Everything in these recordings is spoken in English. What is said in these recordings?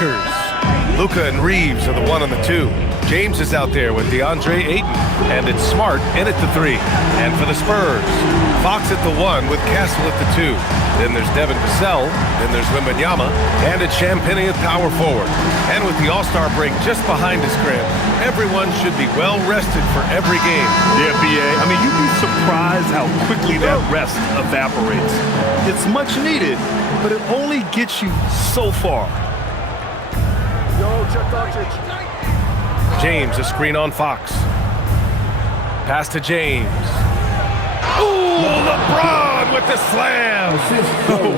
Lakers. Luka and Reeves are the 1 and the 2. James is out there with DeAndre Ayton, and it's Smart in at the 3. And for the Spurs, Fox at the 1 with Castle at the 2. Then there's Devin Vassell, then there's Wembanyama, and it's Champagnie at power forward. And with the All-Star break just behind us, Grant, everyone should be well rested for every game. Yeah, B.A. I mean, you'd be surprised how quickly that rest evaporates. It's much needed, but it only gets you so far. James, a screen on Fox. Pass to James. Ooh, LeBron with the slam.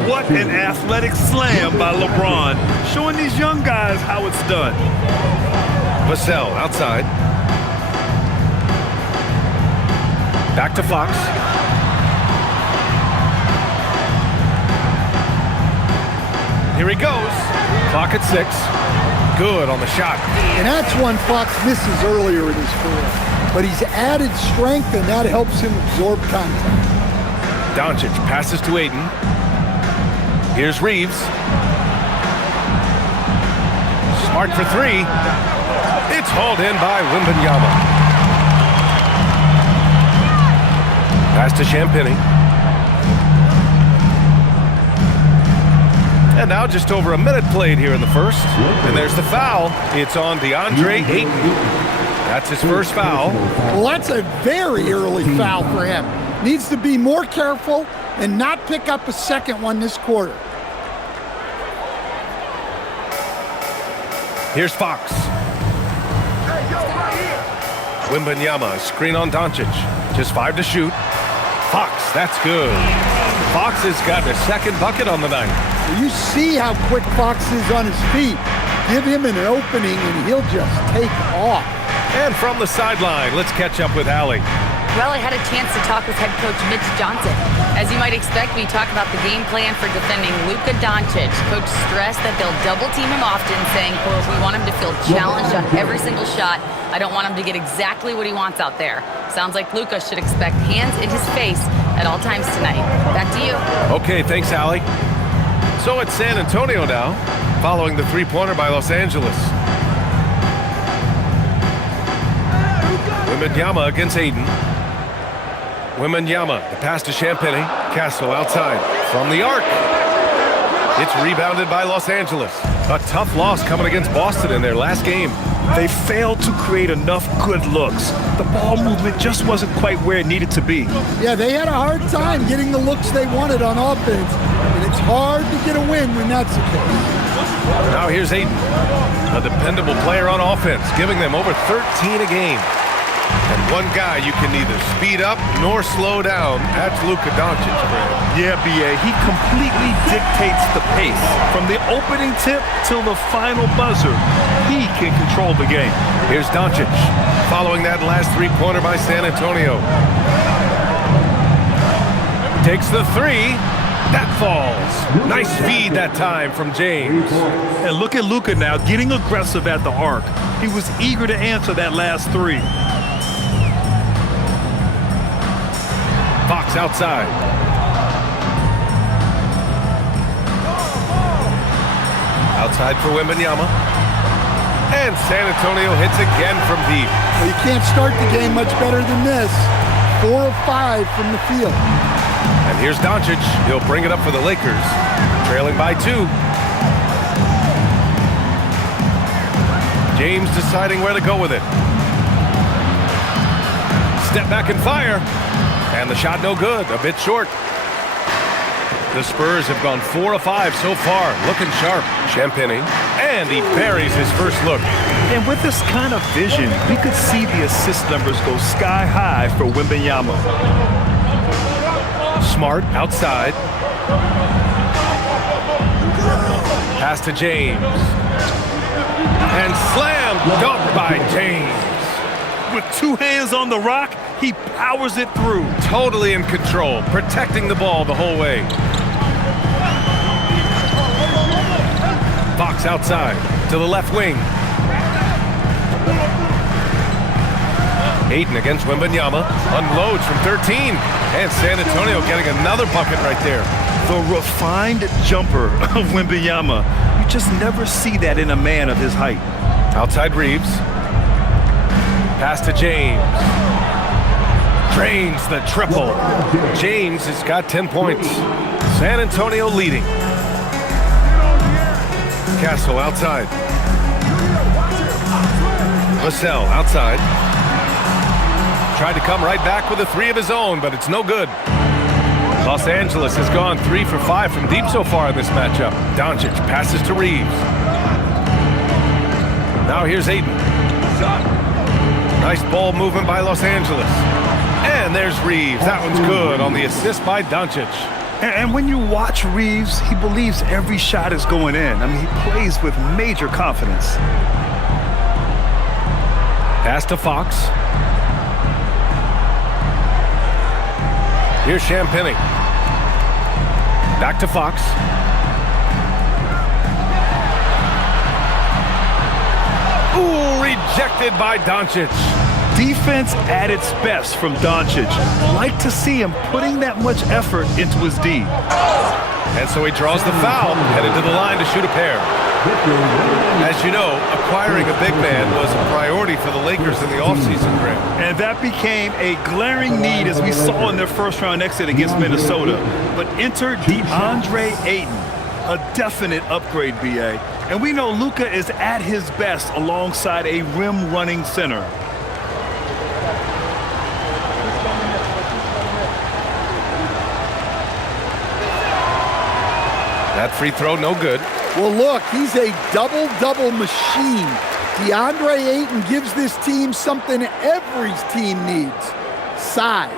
What an athletic slam by LeBron, showing these young guys how it's done. Vassell outside. Back to Fox. Here he goes. Clock at 6. Good on the shot. And that's one Fox misses earlier in his career. But he's added strength, and that helps him absorb contact. Doncic passes to Ayton. Here's Reeves. Smart for 3. It's hauled in by Wembanyama. Pass to Champagnie. And now just over a minute played here in the first. And there's the foul. It's on DeAndre Ayton. That's his first foul. Well, that's a very early foul for him. Needs to be more careful and not pick up a second one this quarter. Here's Fox. Wembanyama, screen on Doncic. Just 5 to shoot. Fox, that's good. Fox has got a second bucket on the night. You see how quick Fox is on his feet. Give him an opening and he'll just take off. And from the sideline, let's catch up with Allie. Well, I had a chance to talk with head coach Mitch Johnson. As you might expect, we talked about the game plan for defending Luka Doncic. Coach stressed that they'll double team him often, saying, quote, "We want him to feel challenged on every single shot. I don't want him to get exactly what he wants out there." Sounds like Luka should expect hands in his face at all times tonight. Back to you. Okay, thanks, Allie. So it's San Antonio now, following the three-pointer by Los Angeles. Wembanyama against Ayton. Wembanyama, the pass to Champagnie. Castle outside from the arc. It's rebounded by Los Angeles. A tough loss coming against Boston in their last game. They failed to create enough good looks. The ball movement just wasn't quite where it needed to be. Yeah, they had a hard time getting the looks they wanted on offense, and it's hard to get a win when that's the case. Now here's Ayton, a dependable player on offense, giving them over 13 a game. And one guy you can neither speed up nor slow down, that's Luka Doncic, Fred. Yeah, B.A., he completely dictates the pace. From the opening tip till the final buzzer, he can control the game. Here's Doncic, following that last three-pointer by San Antonio. Takes the 3. That falls. Nice feed that time from James. And look at Luka now, getting aggressive at the arc. He was eager to answer that last 3. Fox outside. Outside for Wembanyama. And San Antonio hits again from deep. Well, you can't start the game much better than this. 4 of 5 from the field. And here's Doncic. He'll bring it up for the Lakers. Trailing by 2. James deciding where to go with it. Step back and fire. And the shot no good, a bit short. The Spurs have gone 4 of 5 so far, looking sharp. Champagnie, and he buries his first look. And with this kind of vision, we could see the assist numbers go sky high for Wembanyama. Smart outside. Pass to James. And slam dunked by James. With 2 hands on the rock, he powers it through. Totally in control, protecting the ball the whole way. Fox outside to the left wing. Ayton against Wembanyama, unloads from 13. And San Antonio getting another bucket right there. The refined jumper of Wembanyama. You just never see that in a man of his height. Outside Reeves. Pass to James. Drains the triple. James has got 10 points. San Antonio leading. Castle outside. Vassell outside. Tried to come right back with a three of his own, but it's no good. Los Angeles has gone 3 for 5 from deep so far in this matchup. Doncic passes to Reeves. Now here's Ayton. Nice ball movement by Los Angeles. And there's Reeves. That one's good on the assist by Doncic. And when you watch Reeves, he believes every shot is going in. I mean, he plays with major confidence. Pass to Fox. Here's Champagnie. Back to Fox. Ooh, rejected by Doncic. Defense at its best from Doncic. Like to see him putting that much effort into his D. And so he draws the foul, headed to the line to shoot a pair. As you know, acquiring a big man was a priority for the Lakers in the offseason, Greg. And that became a glaring need as we saw in their first-round exit against Minnesota. But enter DeAndre Ayton, a definite upgrade, B.A. And we know Luka is at his best alongside a rim-running center. That free throw, no good. Well, look, he's a double-double machine. DeAndre Ayton gives this team something every team needs: size.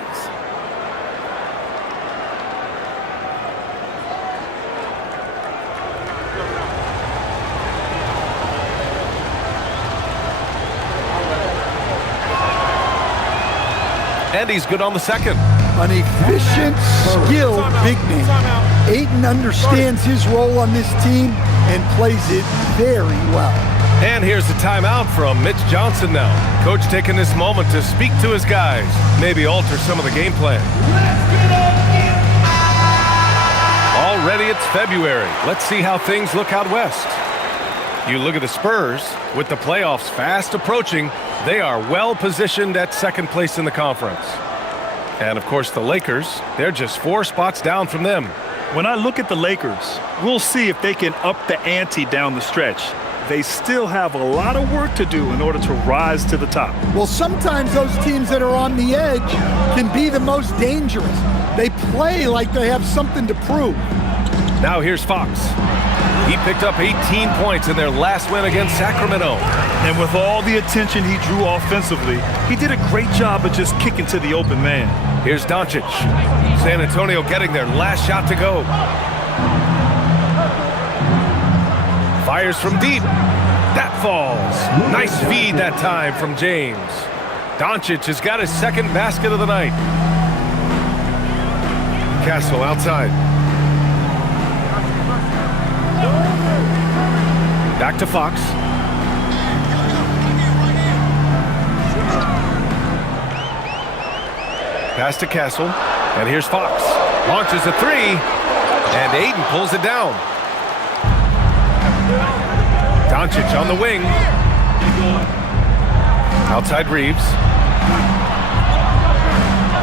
And he's good on the second. An efficient, skilled big man. Ayton understands his role on this team and plays it very well. And here's the timeout from Mitch Johnson now. Coach taking this moment to speak to his guys, maybe alter some of the game plan. Already it's February. Let's see how things look out west. You look at the Spurs, with the playoffs fast approaching, they are well positioned at second place in the conference. And of course the Lakers, they're just 4 spots down from them. When I look at the Lakers, we'll see if they can up the ante down the stretch. They still have a lot of work to do in order to rise to the top. Well, sometimes those teams that are on the edge can be the most dangerous. They play like they have something to prove. Now here's Fox. He picked up 18 points in their last win against Sacramento. And with all the attention he drew offensively, he did a great job of just kicking to the open man. Here's Doncic. San Antonio getting their last shot to go. Fires from deep. That falls. Nice feed that time from James. Doncic has got his second basket of the night. Castle outside. Back to Fox. Pass to Castle. And here's Fox. Launches a three. And Ayton pulls it down. Doncic on the wing. Outside Reeves.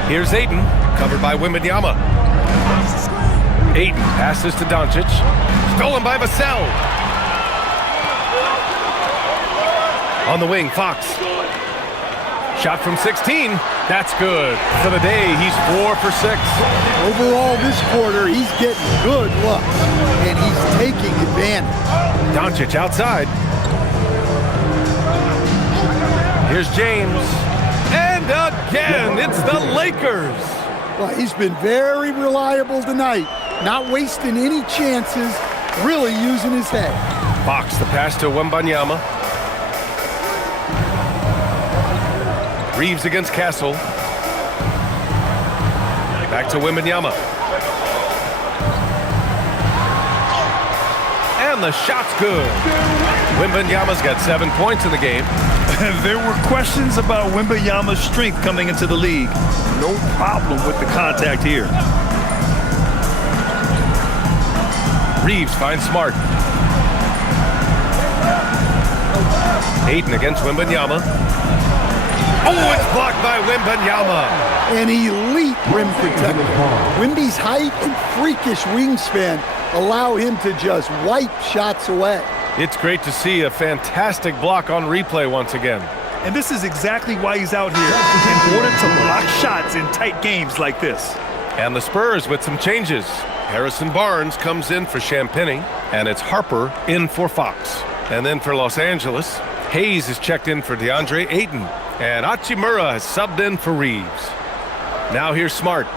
Here's Ayton. Covered by Wembanyama. Ayton passes to Doncic. Stolen by Vassell. On the wing, Fox. Shot from 16. That's good. For the day, he's 4 for 6. Overall, this quarter, he's getting good looks, and he's taking advantage. Doncic outside. Here's James. And again, it's the Lakers. Well, he's been very reliable tonight, not wasting any chances, really using his head. Fox, the pass to Wembanyama. Reeves against Castle. Back to Wembanyama. And the shot's good. Wembanyama's got 7 points in the game. There were questions about Wembanyama's strength coming into the league. No problem with the contact here. Reeves finds Smart. Ayton against Wembanyama. Oh, it's blocked by Wembanyama. An elite rim protector. Wemby's height and freakish wingspan allow him to just wipe shots away. It's great to see a fantastic block on replay once again. And this is exactly why he's out here, in order to block shots in tight games like this. And the Spurs with some changes. Harrison Barnes comes in for Champagny, and it's Harper in for Fox. And then for Los Angeles, Hayes is checked in for DeAndre Ayton, and Hachimura has subbed in for Reeves. Now here's Smart.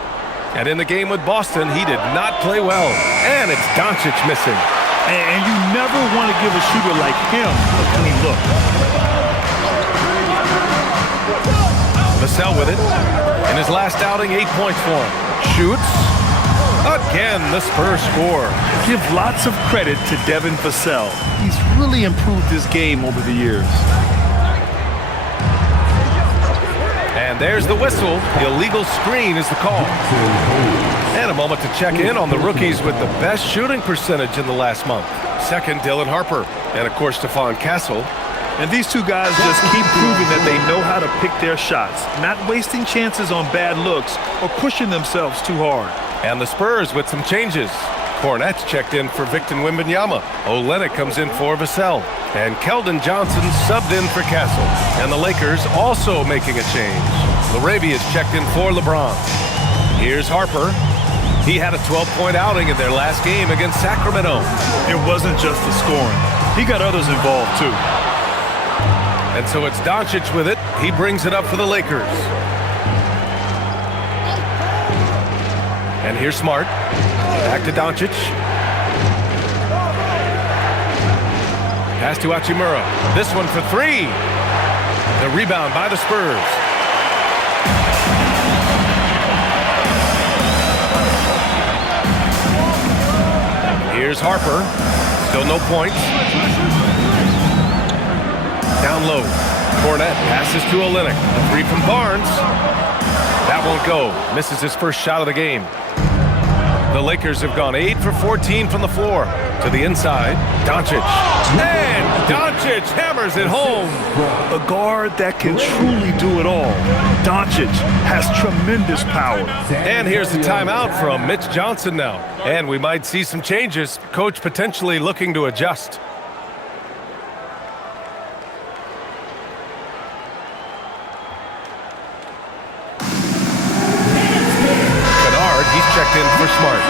And in the game with Boston, he did not play well. And it's Doncic missing. And you never want to give a shooter like him a clean look. Vassell with it. In his last outing, 8 points for him. Shoots. Again, the Spurs score. Give lots of credit to Devin Vassell. He's really improved his game over the years. And there's the whistle. Illegal screen is the call. And a moment to check in on the rookies with the best shooting percentage in the last month. Second, Dylan Harper. And, of course, Stephon Castle. And these two guys just keep proving that they know how to pick their shots, not wasting chances on bad looks or pushing themselves too hard. And the Spurs with some changes. Hornets checked in for Victor Wembanyama. Olynyk comes in for Vassell. And Keldon Johnson subbed in for Castle. And the Lakers also making a change. LaRavia is checked in for LeBron. Here's Harper. He had a 12-point outing in their last game against Sacramento. It wasn't just the scoring. He got others involved, too. And so it's Doncic with it. He brings it up for the Lakers. And here's Smart. Back to Doncic. Pass to Hachimura. This one for three. The rebound by the Spurs. Here's Harper. Still no points. Down low. Cornette passes to Olynyk. A three from Barnes. That won't go. Misses his first shot of the game. The Lakers have gone 8 for 14 from the floor. To the inside, Doncic. And Doncic hammers it home. A guard that can truly do it all. Doncic has tremendous power. And here's the timeout from Mitch Johnson now. And we might see some changes. Coach potentially looking to adjust. Checked in for Smart.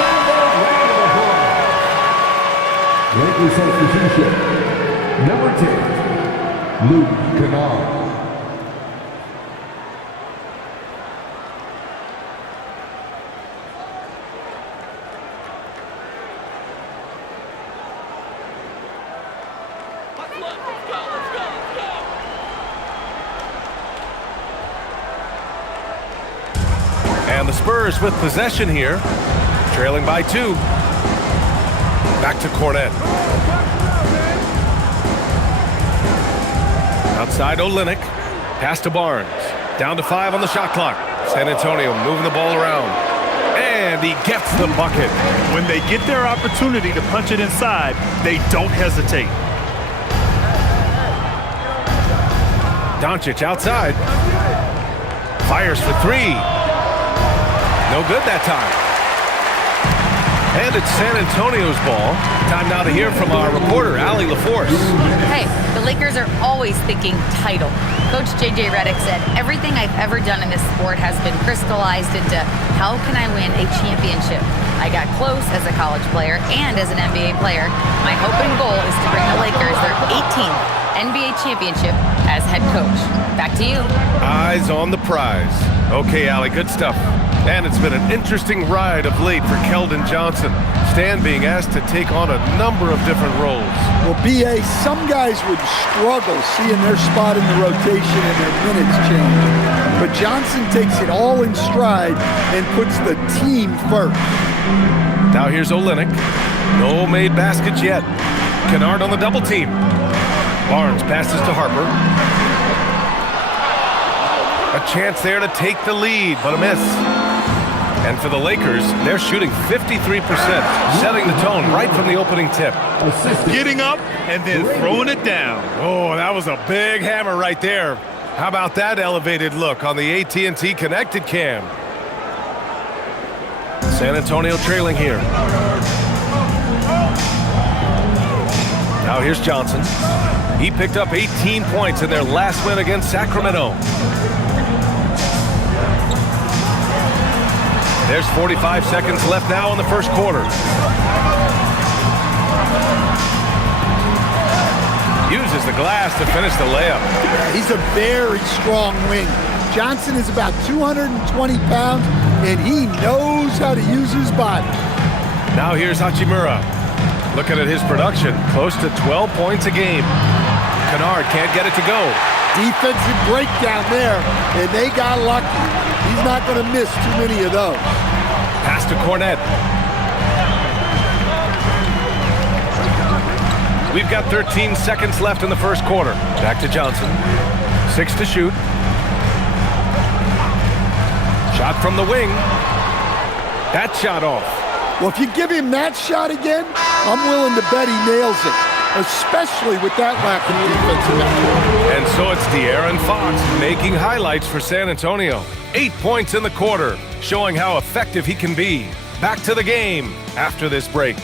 Lakers substitution. Number 10, Luke Kennard. And the Spurs with possession here, trailing by 2. Back to Cornette. Outside Olynyk. Pass to Barnes. Down to 5 on the shot clock. San Antonio moving the ball around. And he gets the bucket. When they get their opportunity to punch it inside, they don't hesitate. Doncic outside. Fires for 3. No good that time. And it's San Antonio's ball. Time now to hear from our reporter, Allie LaForce. Hey, the Lakers are always thinking title. Coach J.J. Redick said, everything I've ever done in this sport has been crystallized into how can I win a championship? I got close as a college player and as an NBA player. My hope and goal is to bring the Lakers their 18th NBA championship as head coach. Back to you. Eyes on the prize. Okay, Allie, good stuff. And it's been an interesting ride of late for Keldon Johnson. Stan being asked to take on a number of different roles. Well, B.A., some guys would struggle seeing their spot in the rotation and their minutes change. But Johnson takes it all in stride and puts the team first. Now here's Olynyk. No made baskets yet. Kennard on the double team. Barnes passes to Harper. A chance there to take the lead, but a miss. And for the Lakers, they're shooting 53%, setting the tone right from the opening tip. Getting up and then throwing it down. Oh, that was a big hammer right there. How about that elevated look on the AT&T Connected cam? San Antonio trailing here. Now here's Johnson. He picked up 18 points in their last win against Sacramento. There's 45 seconds left now in the first quarter. Uses the glass to finish the layup. He's a very strong wing. Johnson is about 220 pounds, and he knows how to use his body. Now here's Hachimura. Looking at his production, close to 12 points a game. Kennard can't get it to go. Defensive breakdown there, and they got lucky. He's not going to miss too many of those. Pass to Cornette. We've got 13 seconds left in the first quarter. Back to Johnson. 6 to shoot. Shot from the wing. That shot off. Well, if you give him that shot again, I'm willing to bet he nails it, especially with that lack of defensive effort. And so it's De'Aaron Fox making highlights for San Antonio. 8 points in the quarter, showing how effective he can be. Back to the game after this break.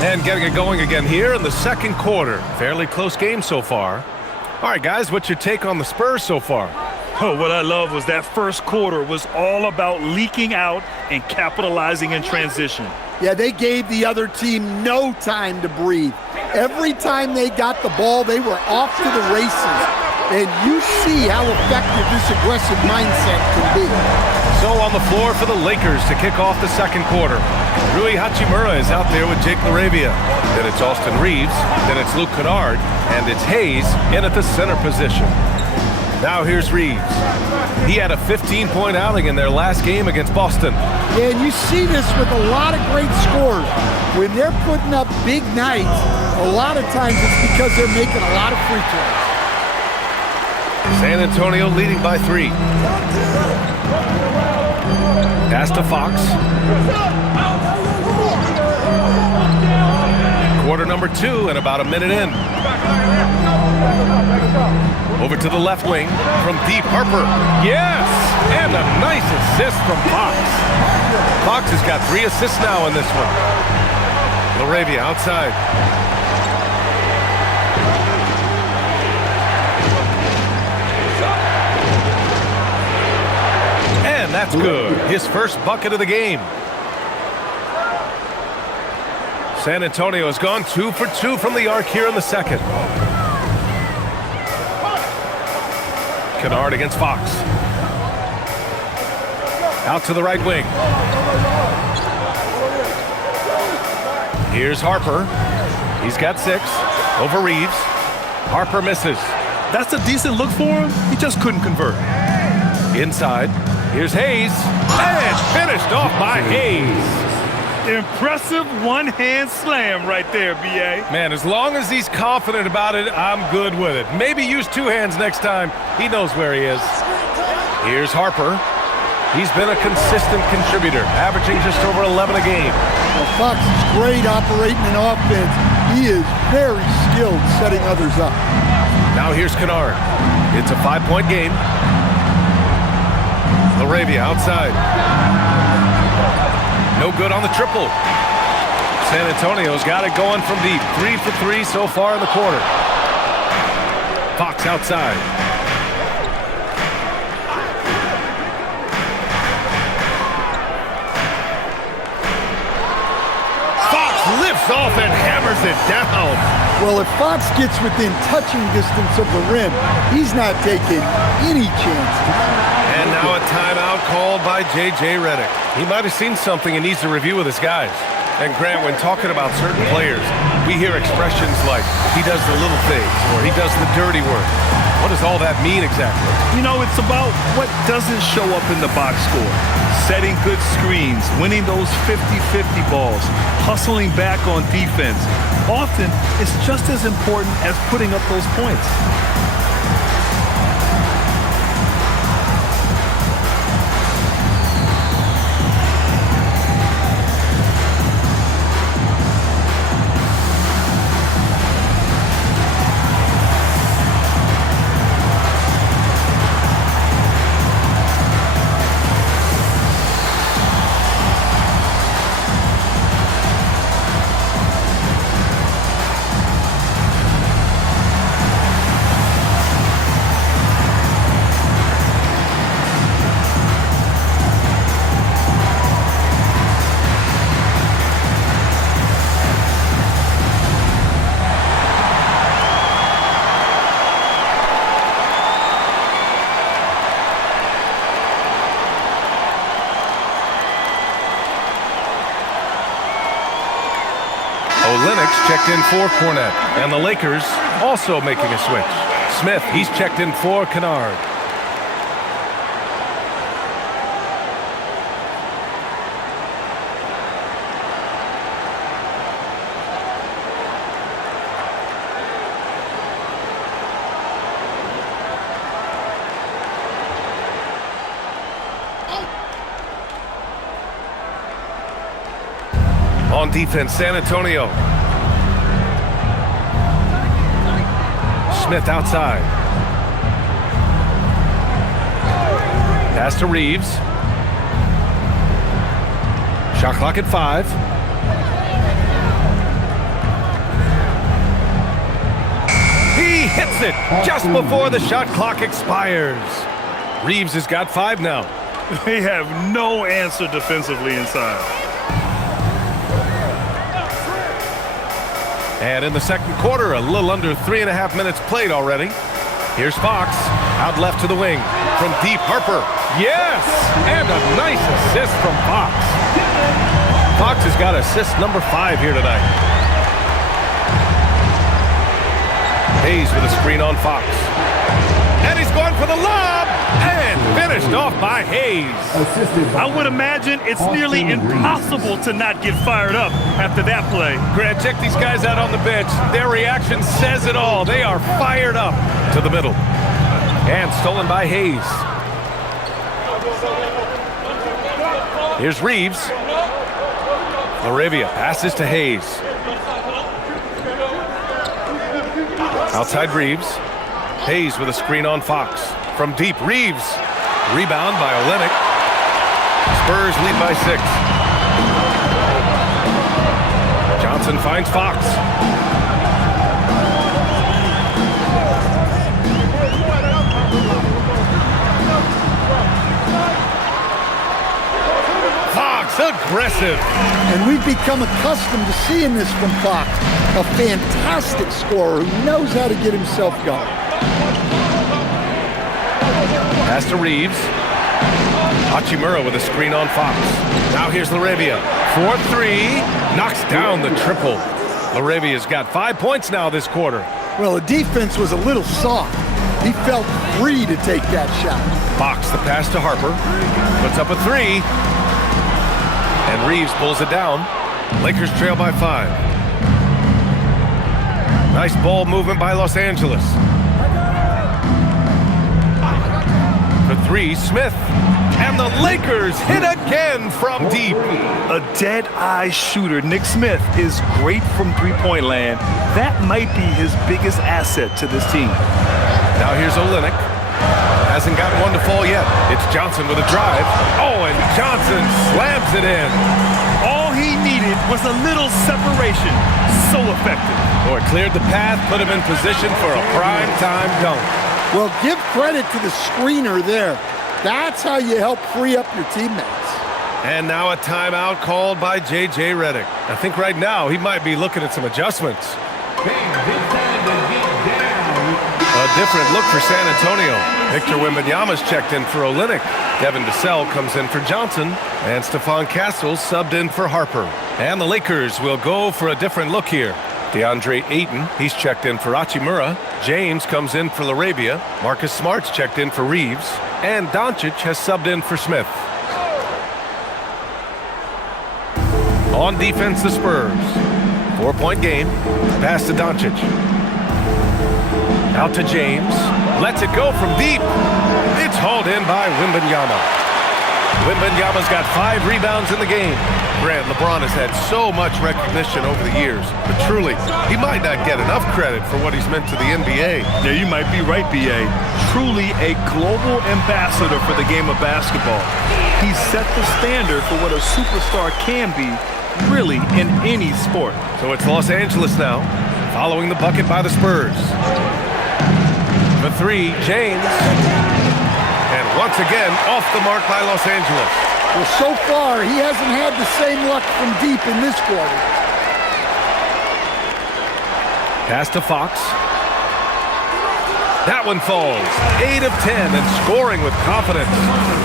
And getting it going again here in the second quarter. Fairly close game so far. All right, guys, what's your take on the Spurs so far? Oh, what I love was that first quarter was all about leaking out and capitalizing in transition. Yeah, they gave the other team no time to breathe. Every time they got the ball, they were off to the races. And you see how effective this aggressive mindset can be. So on the floor for the Lakers to kick off the second quarter. Rui Hachimura is out there with Jake LaRavia. Then it's Austin Reeves. Then it's Luke Kennard. And it's Hayes in at the center position. Now here's Reeves. He had a 15-point outing in their last game against Boston. Yeah, and you see this with a lot of great scores. When they're putting up big nights, a lot of times it's because they're making a lot of free throws. San Antonio leading by 3. Pass to Fox. Quarter number 2 and about a minute in. Over to the left wing from deep Harper. Yes! And a nice assist from Fox. Fox has got 3 assists now in this one. LaRavia outside. And that's good. His first bucket of the game. San Antonio has gone 2 for 2 from the arc here in the second. Kennard against Fox. Out to the right wing. Here's Harper. He's got 6. Over Reeves. Harper misses. That's a decent look for him. He just couldn't convert. Inside. Here's Hayes. And finished off by Hayes. Impressive one-hand slam right there, B.A. Man, as long as he's confident about it, I'm good with it. Maybe use 2 hands next time. He knows where he is. Here's Harper. He's been a consistent contributor, averaging just over 11 a game. Well, Fox is great operating in offense. He is very skilled setting others up. Now here's Kennard. It's a 5-point game. LaRavia outside. No good on the triple. San Antonio's got it going from deep. 3 for 3 so far in the quarter. Fox outside. Fox lifts off and hammers it down. Well, if Fox gets within touching distance of the rim, he's not taking any chances. And now a timeout called by J.J. Redick. He might have seen something and needs to review with his guys. And Grant, when talking about certain players, we hear expressions like, he does the little things, or he does the dirty work. What does all that mean exactly? You know, it's about what doesn't show up in the box score. Setting good screens, winning those 50-50 balls, hustling back on defense. Often, it's just as important as putting up those points. Lynx checked in for Cornet, and the Lakers also making a switch. Smith, he's checked in for Kennard. On defense, San Antonio. Smith outside. Pass to Reeves. Shot clock at 5. He hits it just before the shot clock expires. Reeves has got 5 now. They have no answer defensively inside. And in the second quarter, a little under 3.5 minutes played already. Here's Fox, out left to the wing. From deep, Harper. Yes! And a nice assist from Fox. Fox has got assist number 5 here tonight. Hayes with a screen on Fox. And he's going for the lob! And finished off by Hayes. I would imagine it's nearly impossible to not get fired up after that play. Grant, check these guys out on the bench. Their reaction says it all. They are fired up to the middle. And stolen by Hayes. Here's Reeves. Laravia passes to Hayes. Outside Reeves. Hayes with a screen on Fox. From deep, Reeves. Rebound by Olynyk. Spurs lead by 6. Johnson finds Fox. Fox, aggressive. And we've become accustomed to seeing this from Fox. A fantastic scorer who knows how to get himself going. Pass to Reeves. Hachimura with a screen on Fox. Now here's Laravia. 4-3. Knocks down the triple. Laravia's got 5 points now this quarter. Well, the defense was a little soft. He felt free to take that shot. Fox, the pass to Harper. Puts up a 3. And Reeves pulls it down. Lakers trail by 5. Nice ball movement by Los Angeles. For 3, Smith. And the Lakers hit again from deep. A dead-eye shooter. Nick Smith is great from three-point land. That might be his biggest asset to this team. Now here's Olynyk. Hasn't gotten one to fall yet. It's Johnson with a drive. Oh, and Johnson slams it in. All he needed was a little separation. So effective. Oh, it cleared the path, put him in position for a prime-time dunk. Well, give credit to the screener there. That's how you help free up your teammates. And now a timeout called by J.J. Redick. I think right now he might be looking at some adjustments. A different look for San Antonio. Victor Wembanyama's checked in for Olynyk. Devin Vassell comes in for Johnson. And Stephon Castle subbed in for Harper. And the Lakers will go for a different look here. DeAndre Ayton, he's checked in for Hachimura. James comes in for LaRavia. Marcus Smart's checked in for Reeves. And Doncic has subbed in for Smith. On defense, the Spurs. 4-point game. Pass to Doncic. Out to James. Lets it go from deep. It's hauled in by Wembanyama. Wembanyama's got 5 rebounds in the game. Grant, LeBron has had so much recognition over the years, but truly, he might not get enough credit for what he's meant to the NBA. Yeah, you might be right, B.A. Truly a global ambassador for the game of basketball. He set the standard for what a superstar can be, really, in any sport. So it's Los Angeles now, following the bucket by the Spurs. For 3, James. And once again, off the mark by Los Angeles. Well, so far, he hasn't had the same luck from deep in this quarter. Pass to Fox. That one falls. 8 of 10 and scoring with confidence.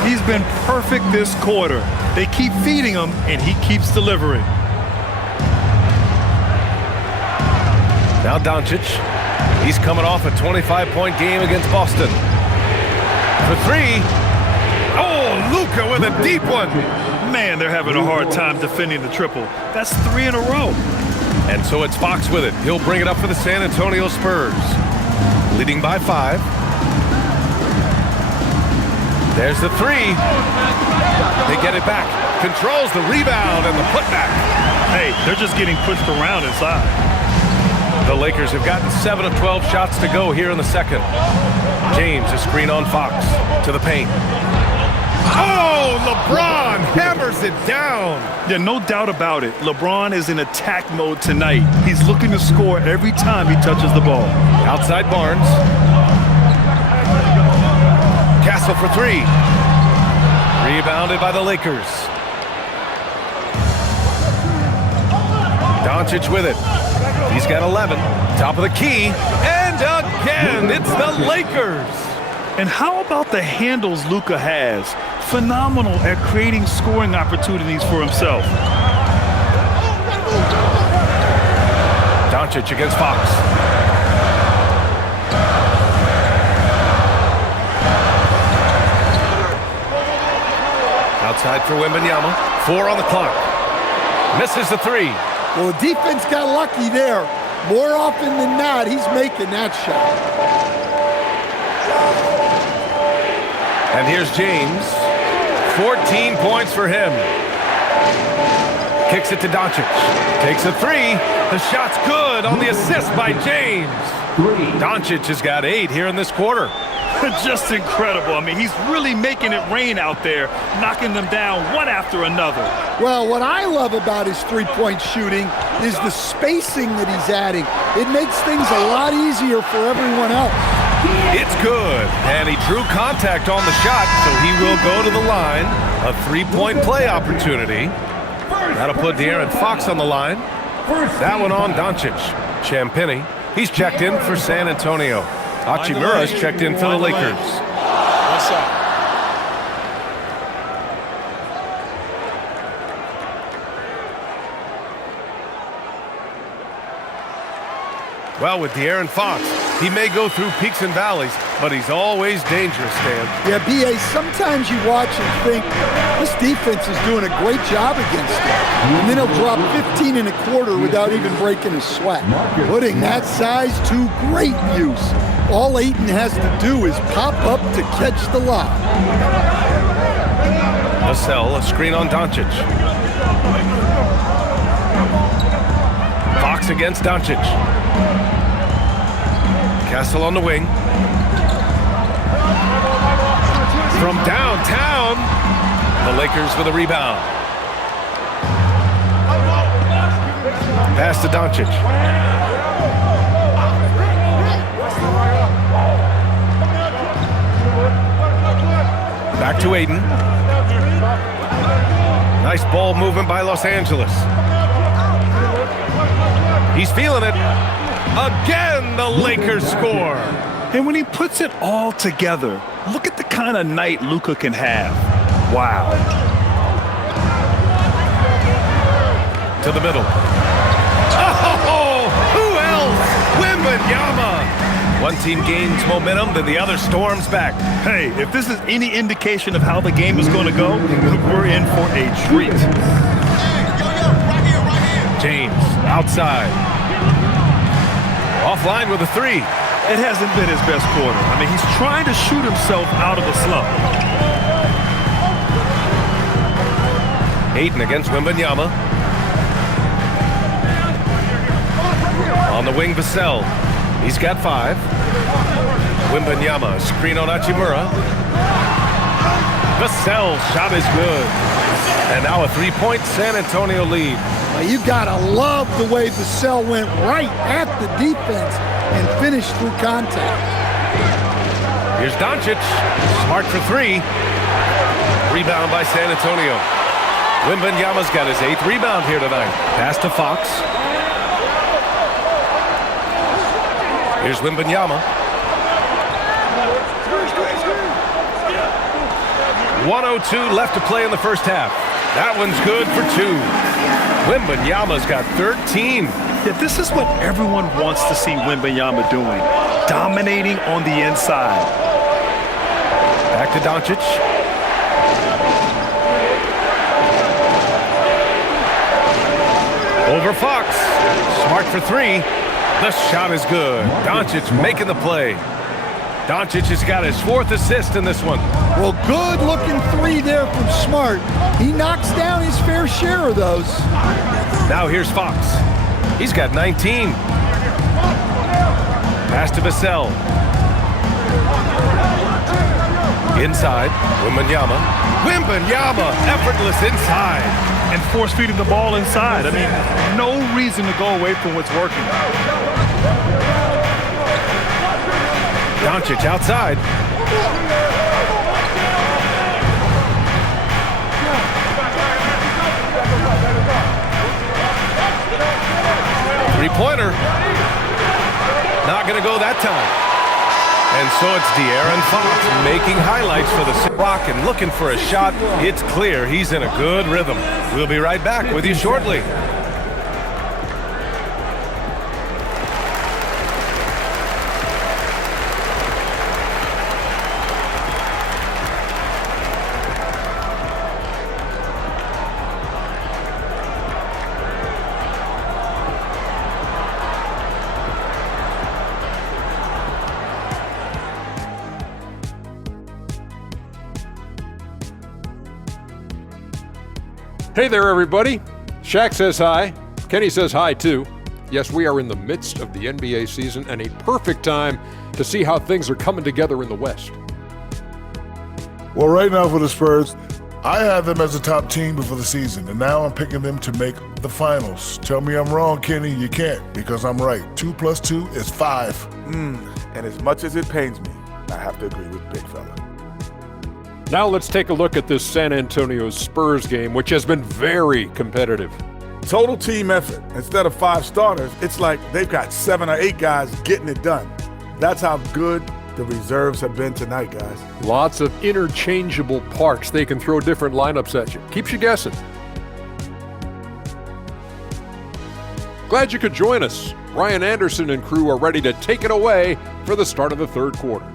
He's been perfect this quarter. They keep feeding him, and he keeps delivering. Now Doncic. He's coming off a 25-point game against Boston. For 3. Oh, Luka with a deep one. Man, they're having a hard time defending the triple. That's 3 in a row. And so it's Fox with it. He'll bring it up for the San Antonio Spurs. Leading by 5. There's the 3. They get it back. Controls the rebound and the putback. Hey, they're just getting pushed around inside. The Lakers have gotten 7 of 12 shots to go here in the second. James, a screen on Fox. To the paint. Oh, LeBron hammers it down. Yeah, no doubt about it. LeBron is in attack mode tonight. He's looking to score every time he touches the ball. Outside Barnes. Castle for 3. Rebounded by the Lakers. Doncic with it. He's got 11. Top of the key. And again, it's the Lakers. And how about the handles Luka has? Phenomenal at creating scoring opportunities for himself. Doncic against Fox. Outside for Wembanyama. 4 on the clock. Misses the 3. Well, the defense got lucky there. More often than not, he's making that shot. And here's James. 14 points for him. Kicks it to Doncic. Takes a 3. The shot's good on the assist by James. Doncic has got 8 here in this quarter. Just incredible. I mean, he's really making it rain out there, knocking them down one after another. Well, what I love about his three-point shooting is the spacing that he's adding. It makes things a lot easier for everyone else. It's good, and he drew contact on the shot, so he will go to the line. A 3-point play opportunity. That'll put De'Aaron Fox on the line. That one on Doncic. Champagnie, he's checked in for San Antonio. Hachimura's checked in for the Lakers. Well, with De'Aaron Fox, he may go through peaks and valleys, but he's always dangerous, Stan. Yeah, B.A., sometimes you watch and think, this defense is doing a great job against him. And then he'll drop 15 and a quarter without even breaking a sweat. Putting that size to great use. All Ayton has to do is pop up to catch the lob. Vassell, a screen on Doncic. Fox against Doncic. Castle on the wing. From downtown, the Lakers with a rebound. Pass to Doncic. Back to Ayton. Nice ball movement by Los Angeles. He's feeling it. Again, the Lakers score. And when he puts it all together, look at the kind of night Luka can have. Wow. to the middle. Oh, who else? Wembanyama. One team gains momentum, then the other storms back. Hey, if this is any indication of how the game is going to go, we're in for a treat. James outside. Offline with a three. It hasn't been his best quarter. I mean, he's trying to shoot himself out of a slump. Ayton against Wembanyama. On the wing, Vassell. He's got 5. Wembanyama, screen on Hachimura. Vassell's shot is good. And now a 3-point San Antonio lead. Well, you gotta love the way Vassell went right at the defense and finished through contact. Here's Doncic. Smart for 3. Rebound by San Antonio. Wembanyama's got his 8th rebound here tonight. Pass to Fox. Here's Wembanyama. 1:02 left to play in the first half. That one's good for 2. Wembanyama's got 13. Yeah, this is what everyone wants to see Wembanyama doing. Dominating on the inside. Back to Doncic. Over Fox. Smart for 3. The shot is good. Doncic making the play. Doncic has got his 4th assist in this one. Well, good-looking 3 there from Smart. He knocks down his fair share of those. Now here's Fox. He's got 19. Pass to Vassell. Inside, Wembanyama. Wembanyama, effortless inside. And force-feeding the ball inside. I mean, no reason to go away from what's working. Doncic outside. Three-pointer. Not going to go that time. And so it's De'Aaron Fox making highlights for the Rock and looking for a shot. It's clear he's in a good rhythm. We'll be right back with you shortly. Hey there, everybody. Shaq says hi. Kenny says hi, too. Yes, we are in the midst of the NBA season and a perfect time to see how things are coming together in the West. Well, right now for the Spurs, I had them as a top team before the season, and now I'm picking them to make the finals. Tell me I'm wrong, Kenny. You can't, because I'm right. 2 + 2 is 5. And as much as it pains me, I have to agree with Big Fella. Now let's take a look at this San Antonio Spurs game, which has been very competitive. Total team effort. Instead of 5 starters, it's like they've got 7 or 8 guys getting it done. That's how good the reserves have been tonight, guys. Lots of interchangeable parts. They can throw different lineups at you. Keeps you guessing. Glad you could join us. Ryan Anderson and crew are ready to take it away for the start of the third quarter.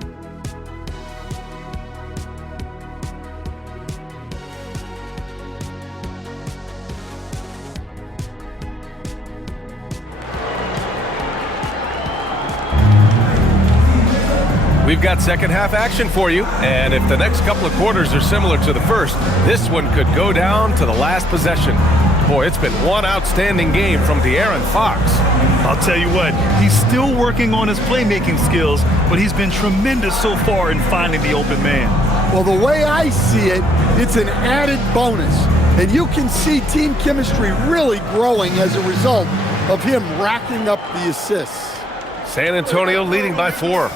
We've got second half action for you, and if the next couple of quarters are similar to the first, this one could go down to the last possession. Boy, it's been one outstanding game from De'Aaron Fox. I'll tell you what, he's still working on his playmaking skills, but he's been tremendous so far in finding the open man. Well, the way I see it, it's an added bonus. And you can see team chemistry really growing as a result of him racking up the assists. San Antonio leading by 4.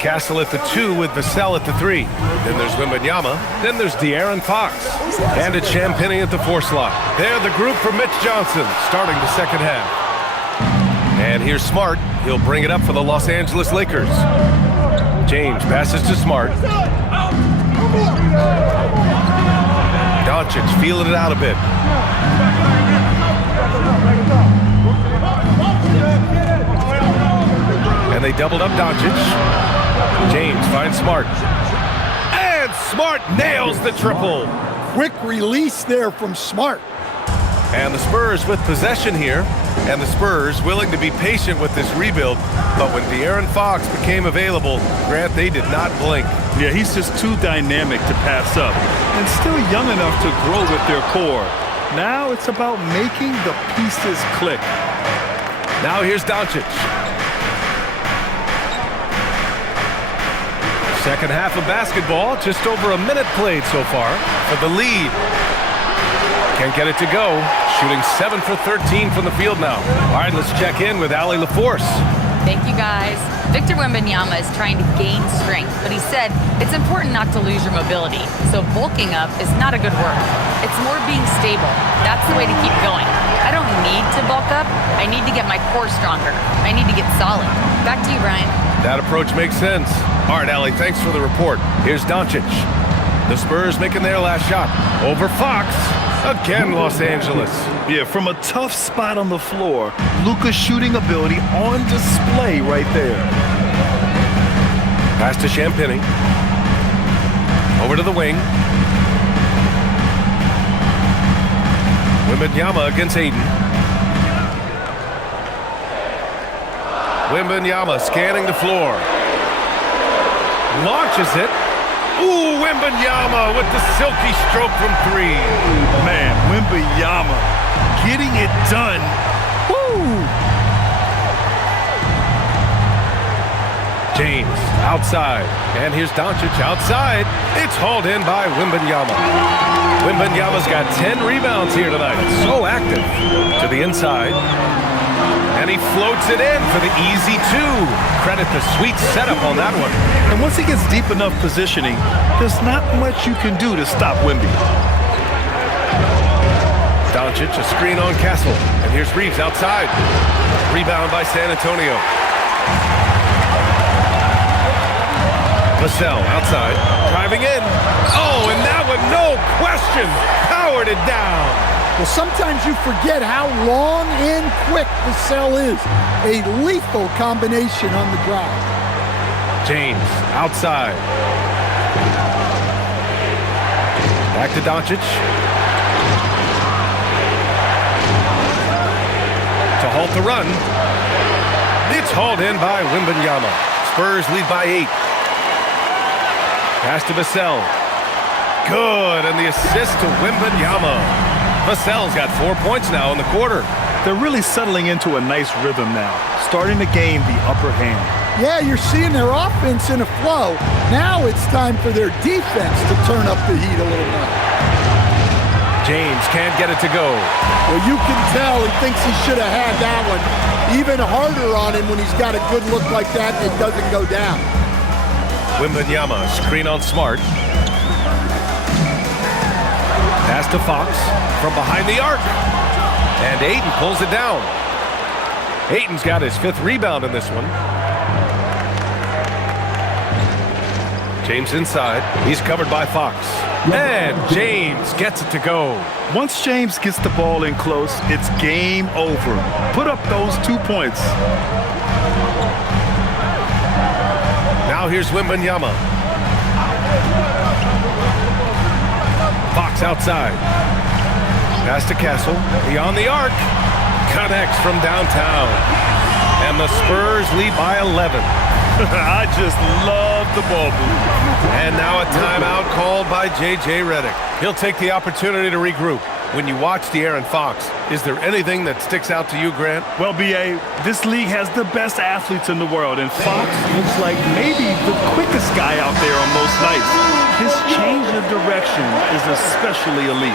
Castle at the 2 with Vassell at the 3. Then there's Wembanyama. Then there's De'Aaron Fox. And it's Champagnie at the 4 slot. They're the group for Mitch Johnson starting the second half. And here's Smart. He'll bring it up for the Los Angeles Lakers. James passes to Smart. Doncic feeling it out a bit. And they doubled up Doncic. James finds Smart. And Smart nails the triple. Quick release there from Smart. And the Spurs with possession here. And the Spurs willing to be patient with this rebuild. But when De'Aaron Fox became available, Grant, they did not blink. Yeah, he's just too dynamic to pass up. And still young enough to grow with their core. Now it's about making the pieces click. Now here's Doncic. Second half of basketball, just over a minute played so far for the lead. Can't get it to go. Shooting 7 for 13 from the field now. All right, let's check in with Allie LaForce. Thank you, guys. Victor Wembanyama is trying to gain strength, but he said it's important not to lose your mobility. So bulking up is not a good word. It's more being stable. That's the way to keep going. I don't need to bulk up. I need to get my core stronger. I need to get solid. Back to you, Brian. That approach makes sense. All right, Allie, thanks for the report. Here's Doncic. The Spurs making their last shot. Over Fox. Again, Los Angeles. Yeah, from a tough spot on the floor, Luka's shooting ability on display right there. Pass to Champagny. Over to the wing. Wembanyama against Aiden. Wembanyama scanning the floor. Launches it. Ooh, Wembanyama with the silky stroke from three. Man, Wembanyama getting it done. Woo! James outside. And here's Doncic outside. It's hauled in by Wembanyama. Wembanyama's got 10 rebounds here tonight. So active. To the inside. And he floats it in for the easy two. Credit the sweet setup on that one. And once he gets deep enough positioning, there's not much you can do to stop Wemby. Doncic, a screen on Castle. And here's Reeves outside. Rebound by San Antonio. Vassell outside. Driving in. Oh, and that one, no question, powered it down. Well, sometimes you forget how long and quick Vassell is. A lethal combination on the drive. James outside. Back to Doncic. To halt the run. It's hauled in by Wembanyama. Spurs lead by 8. Pass to Vassell. Good, and the assist to Wembanyama. Vassell's got 4 points now in the quarter. They're really settling into a nice rhythm now, starting to gain the upper hand. Yeah, you're seeing their offense in a flow. Now it's time for their defense to turn up the heat a little bit. James can't get it to go. Well, you can tell he thinks he should have had that one. Even harder on him when he's got a good look like that and it doesn't go down. Wembanyama, screen on Smart. Pass to Fox from behind the arc. And Ayton pulls it down. Ayton's got his 5th rebound in this one. James inside. He's covered by Fox. And James gets it to go. Once James gets the ball in close, it's game over. Put up those 2 points. Now here's Wembanyama. Fox outside. Pass to Castle. Beyond the arc. Connects from downtown. And the Spurs lead by 11. I just love the ball move. And now a timeout called by J.J. Redick. He'll take the opportunity to regroup. When you watch De'Aaron Fox, is there anything that sticks out to you, Grant? Well, B.A., this league has the best athletes in the world, and Fox looks like maybe the quickest guy out there on most nights. His change of direction is especially elite.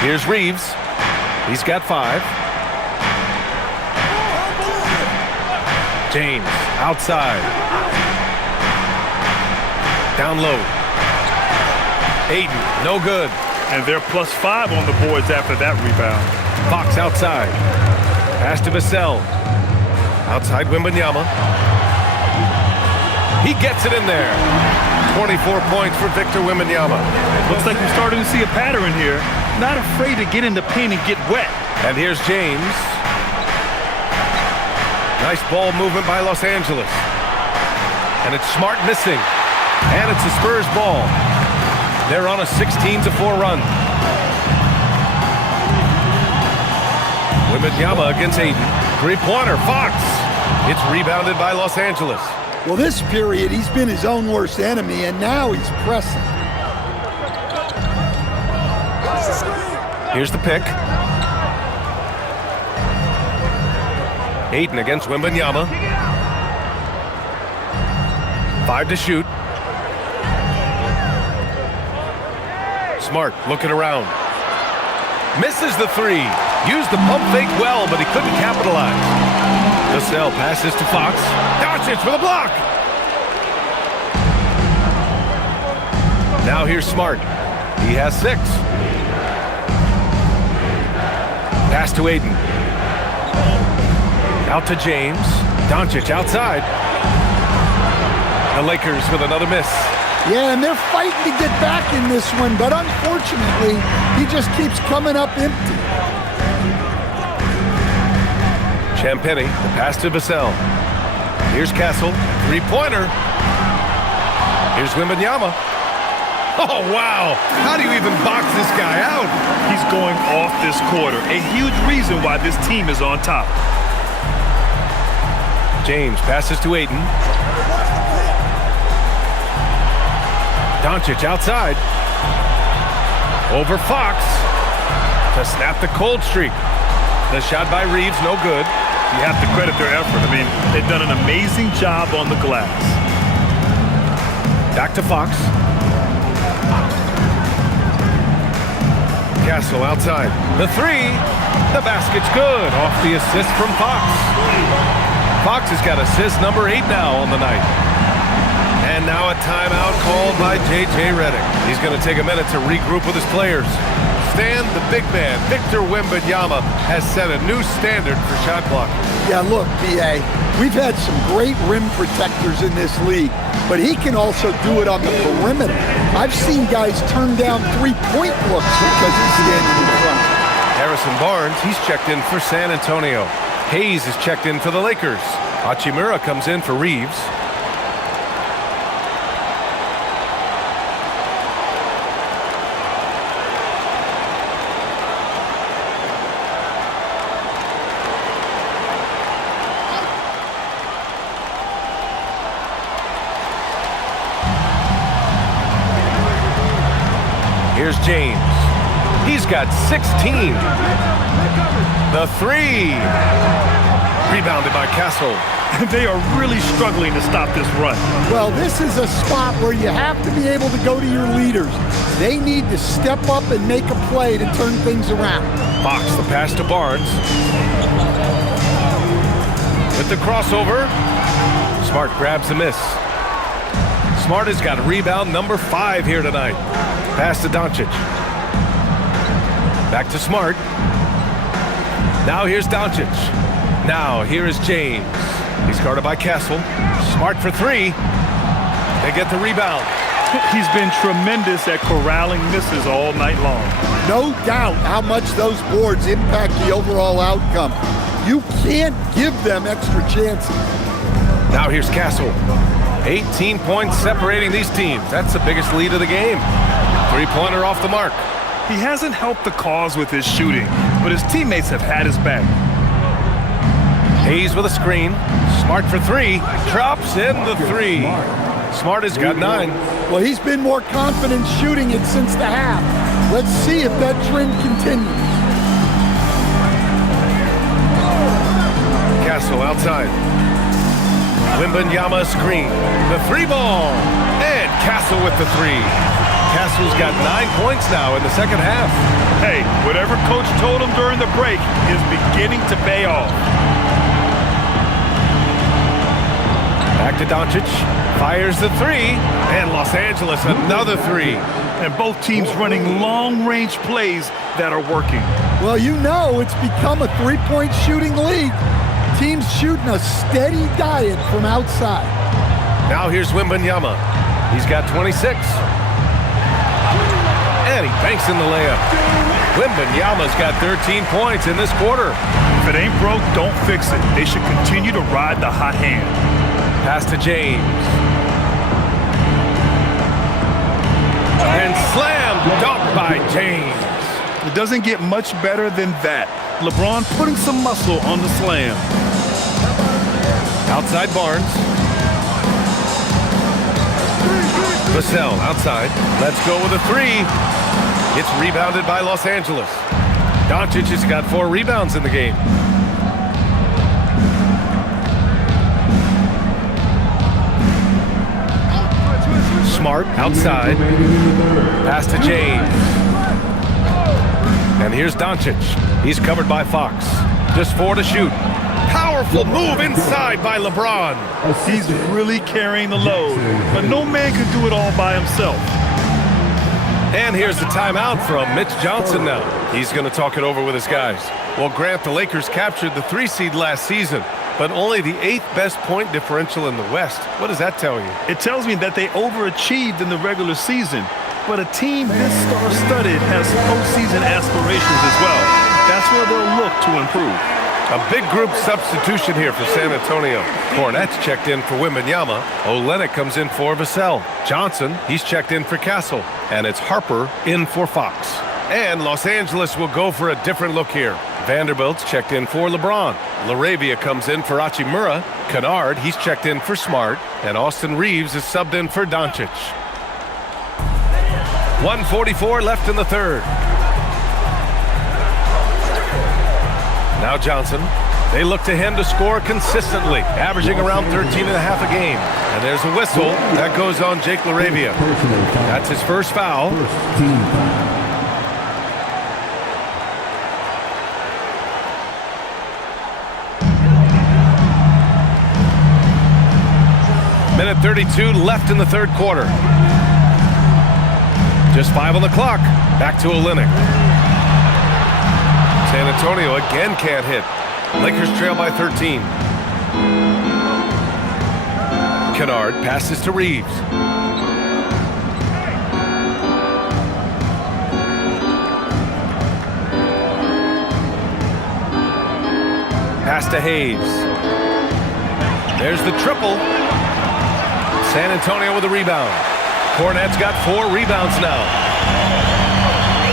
Here's Reeves. He's got 5. James outside. Down low. Ayton, no good. And they're +5 on the boards after that rebound. Fox outside. Pass to Vassell. Outside Wembanyama. He gets it in there. 24 points for Victor Wembanyama. Looks like we're starting to see a pattern here. Not afraid to get in the paint and get wet. And here's James. Nice ball movement by Los Angeles. And it's Smart missing. And it's the Spurs ball. They're on a 16-4 run. Wembanyama against Ayton. Three-pointer, Fox. It's rebounded by Los Angeles. Well, this period, he's been his own worst enemy, and now he's pressing. Here's the pick. Ayton against Wembanyama. 5 to shoot. Smart looking around. Misses the three. Used the pump fake well, but he couldn't capitalize. Vassell passes to Fox. Doncic for the block. Now here's Smart. He has 6. Pass to Ayton. Out to James. Doncic outside. The Lakers with another miss. Yeah, and they're fighting to get back in this one, but unfortunately, he just keeps coming up empty. Champagny, the pass to Vassell. Here's Castle, three-pointer. Here's Wembanyama. Oh, wow. How do you even box this guy out? He's going off this quarter. A huge reason why this team is on top. James passes to Ayton. Doncic outside. Over Fox to snap the cold streak. The shot by Reeves, no good. You have to credit their effort. I mean, they've done an amazing job on the glass. Back to Fox. Castle outside. The three. The basket's good. Off the assist from Fox. Fox has got assist number 8 now on the night. And now a timeout called by J.J. Redick. He's going to take a minute to regroup with his players. Stan, the big man, Victor Wembanyama, has set a new standard for shot blocking. Yeah, look, B.A., we've had some great rim protectors in this league, but he can also do it on the perimeter. I've seen guys turn down three-point looks because he's standing in front. Harrison Barnes, he's checked in for San Antonio. Hayes is checked in for the Lakers. Hachimura comes in for Reeves. Here's James. He's got 16. The three. Rebounded by Castle. They are really struggling to stop this run. Well, this is a spot where you have to be able to go to your leaders. They need to step up and make a play to turn things around. Fox, the pass to Barnes. With the crossover. Smart grabs the miss. Smart has got rebound number 5 here tonight. Pass to Doncic. Back to Smart. Now here's Doncic. Now here is James. He's guarded by Castle. Smart for 3. They get the rebound. He's been tremendous at corralling misses all night long. No doubt how much those boards impact the overall outcome. You can't give them extra chances. Now here's Castle. 18 points separating these teams. That's the biggest lead of the game. Three-pointer off the mark. He hasn't helped the cause with his shooting, but his teammates have had his back. Hayes with a screen. Smart for 3. Drops in the 3. Smart has got 9. Well, he's been more confident shooting it since the half. Let's see if that trend continues. Castle outside. Wembanyama screen. The 3 ball. And Castle with the 3. Castle's got 9 points now in the second half. Hey, whatever coach told him during the break is beginning to pay off. Back to Doncic. Fires the 3. And Los Angeles another 3. And both teams running long-range plays that are working. Well, you know it's become a three-point shooting league. Teams shooting a steady diet from outside. Now here's Wembanyama. He's got 26. And he banks in the layup. Wembanyama's got 13 points in this quarter. If it ain't broke, don't fix it. They should continue to ride the hot hand. Pass to James. And slam dunk by James. It doesn't get much better than that. LeBron putting some muscle on the slam. Outside Barnes. Vassell outside. Let's go with a three. It's rebounded by Los Angeles. Doncic has got 4 rebounds in the game. Smart outside. Pass to James. And here's Doncic. He's covered by Fox. Just 4 to shoot. Powerful move inside by LeBron. He's really carrying the load, but no man can do it all by himself. And here's the timeout from Mitch Johnson now. He's going to talk it over with his guys. Well, Grant, the Lakers captured the 3 seed last season, but only the 8th best point differential in the West. What does that tell you? It tells me that they overachieved in the regular season, but a team this star-studded has postseason aspirations as well. That's where they'll look to improve. A big group substitution here for San Antonio. Hornets checked in for Wembanyama. Olynyk comes in for Vassell. Johnson, he's checked in for Castle. And it's Harper in for Fox. And Los Angeles will go for a different look here. Vanderbilt's checked in for LeBron. LaRavia comes in for Hachimura. Kennard, he's checked in for Smart. And Austin Reeves is subbed in for Doncic. 1:44 left in the third. Now Johnson. They look to him to score consistently, averaging around 13 and a half a game. And there's a whistle. That goes on Jake LaRavia. That's his first foul. Minute 32 left in the third quarter. Just 5 on the clock. Back to Olynyk. San Antonio again can't hit. Lakers trail by 13. Kennard passes to Reeves. Pass to Hayes. There's the triple. San Antonio with a rebound. Cornette's got 4 rebounds now.